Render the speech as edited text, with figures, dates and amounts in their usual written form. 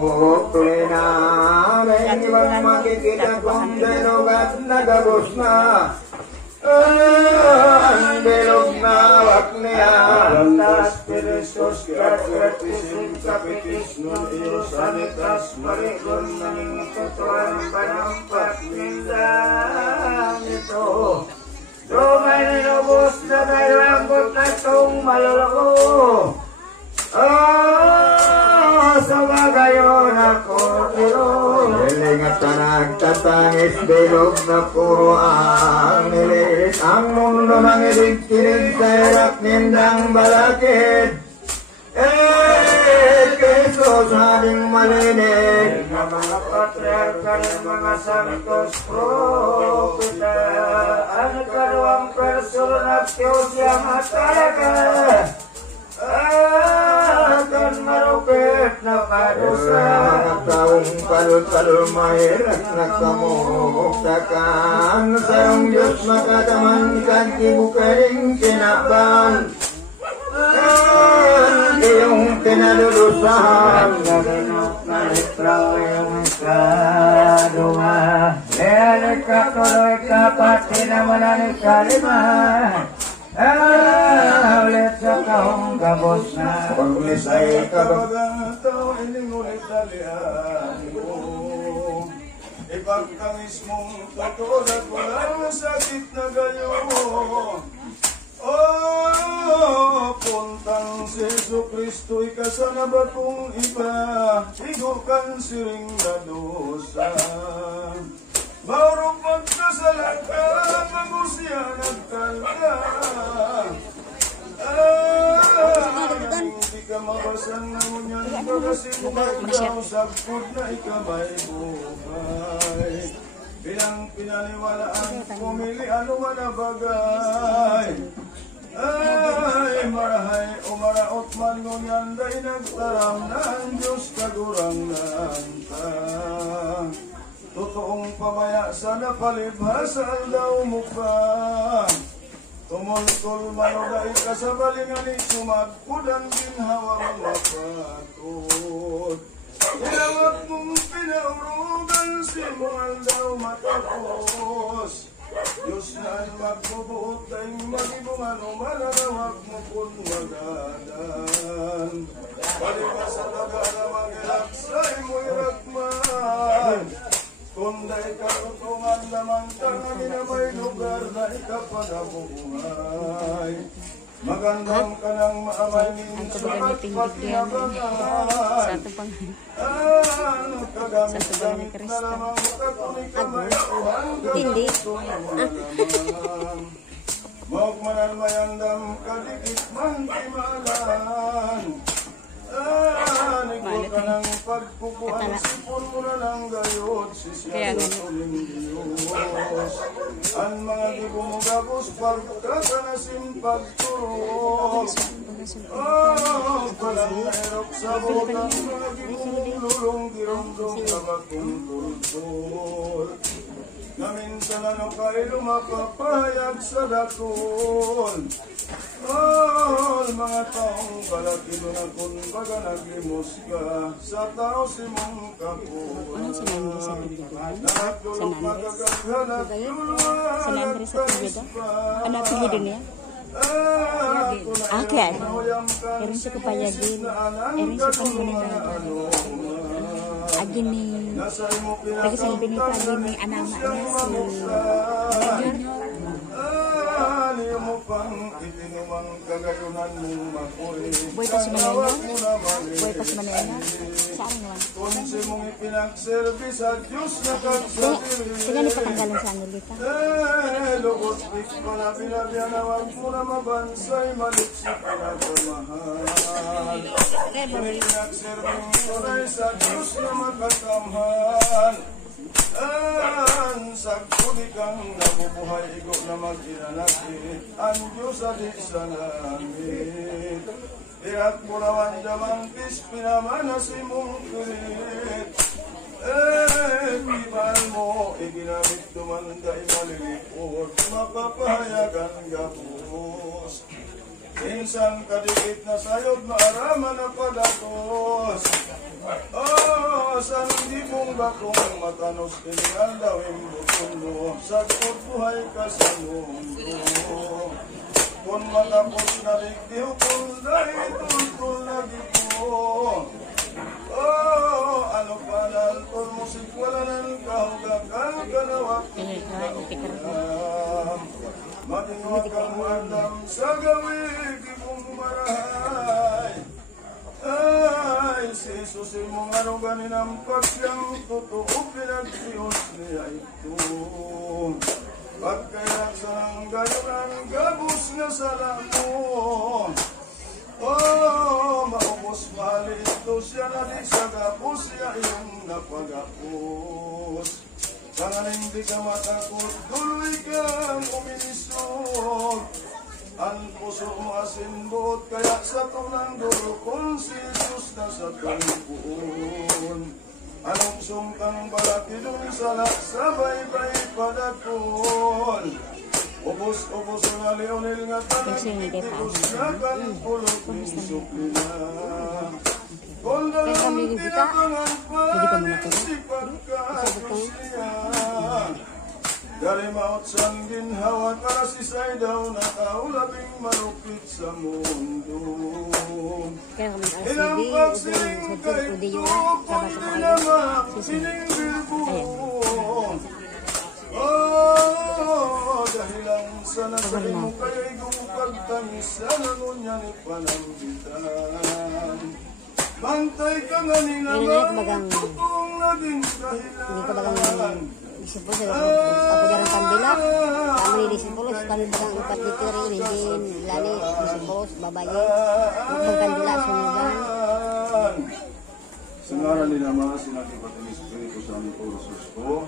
tuloy na may ibang makikita kong bilog at nagabos na. Ang bilog na wak niya. Lantas Piristos gratisim kapitis nun iyo sanitas marikon ng tutuan panampat nindang ito. Rumay ninubos na dalawang na itong maluloko. Sa magayon ako tiro. Liling at nagtatangis bilog na puro ang nilis. Ang mundo mangilig-kilig sa hirap nindang balakid. Jesus aming malinig. Ng mga patriarka ng mga santos propeta. Ang karuang person at Diyos yang atalaga. Akan marupit na padusa. Mga taong palul-palul mahirap na kamuktakan. Sarong Diyos makataman kagibukaring kinabang. Iyong pinalulusahan. Narinok na litraw iyong ikaduma. Leanik ka tuloy ka pati naman ang ikalima. Ulit sa kahong kabos na pag-ulisay ka bagang tao iningulit dalian mo. Ipagtangis mong totoo at walang sakit na gayon. Puntang si Jesucristo ikasana ba kung iba igukan siring na dosa. Maurong pagkasalan ka magusya nagkalka. Hindi ka mabasan na ngunyan pagkasimukay daw sagpod na ikamay buhay. Bilang pinaniwalaan pumili ano man na bagay. Ay marahay o maraot man ngunyan da'y nagtaram na ang Diyos kagurang nanta. Totoong pamaya sa napalibhasal daw mo pa. Tumultol manogay ka sa balingan sumagpud ang ginhawang mapatod. Ilawag mong pinaurugan simual daw matapos. Diyos na ang magbubuot dahil magibungan o malalawag mo kung magadan. Palibas sa tagara mag-ilaksay mo'y ragman. Kung da'y karutungan naman ka na ginamay lugar na ikapanabuhay. Magandang ka ng maamay minsan at pakinabangay. Ano kagamit na lamang katuloy kamay o hanggang tutungan. Huwag manan mayandam kadikit man timalan. Nigod ka ng pagpupuan, sipon mo na lang gayot, sisya sa tuling Diyos. Ang mga gibumugabos, pagkaka na simpagturok. Palang nairok sa botang, mga gibumululong, girong-dong na magkumpulpul. Naminsan ano kayo lumapapayag sa dakol. Mga taong balakido na kung baga naglimos ka sa tao si mong kapuan. Nakatulog magagaghanap tuluan at tanis pa. Ano apelido niya? Akin. Meron siya kapayagin. Meron siya pang agin ni lagi sa binita agin ni anak niya Boy pa si Manila? Boy pa si Manila? Saan naman? Sige ni patanggalan sa Angelita. Sagpudi kang nabubuhay igo na mag-inanakit ang Diyos sa di sa langit. Irat mo naman damantis pinamana si mong kulit. Ibal mo iginamit tumanda imalilipot mapapahayagan gapos. Minsan kadikit na sayod maaraman na padatos. iwasan di mong bakong matanos kinihan dawing butundo sa buhay ka sa mundo. Kung matapos na rigdiw kung dahil tultul na gipo. Oh, ano pa nalpon musik wala ng kahugakal kalawak maging wakang andam sa gawin di mong marahay. Ay, si Jesus mong ano ganin ang pagyang totoo pinagpiyos niya ito. Pagkayak sa ng gayunan gabos nga sa lamon. Oh, maubos mali ito siya na di sa gapos siya iyong napagapos. Sa nganing di ka matakot, tuloy kang uminisog. Ang puso mo asinbot, kaya sa tunang dulo kung si Jesus na sa tangpuon. Anong sungkang balakidong salak sa baybay padakon. Ubos-ubos na leonil nga tanang itigos na kalpulot ni suplina. Kung dalang tinabangan pa si pagkakusya. Dari maot sang ginhawa para si say daw na kaulabing marupit sa mundo. Inampak siling kaitog, kundi naman siling bilbong. Oh, dahilan sa nasali mo kayo'y gumupagtamis sa nangunya ni panambitan. Bantay ka nga nilaman, tutong naging dahilan. Disipo sa ako jarang kandila. Kami disipo sekali bagang 4 liter ini din lali disipo babaye. Ang kandila sunugan. Sa ngalan ni Ama, Anak, at Espiritu Santo, Jesus ko.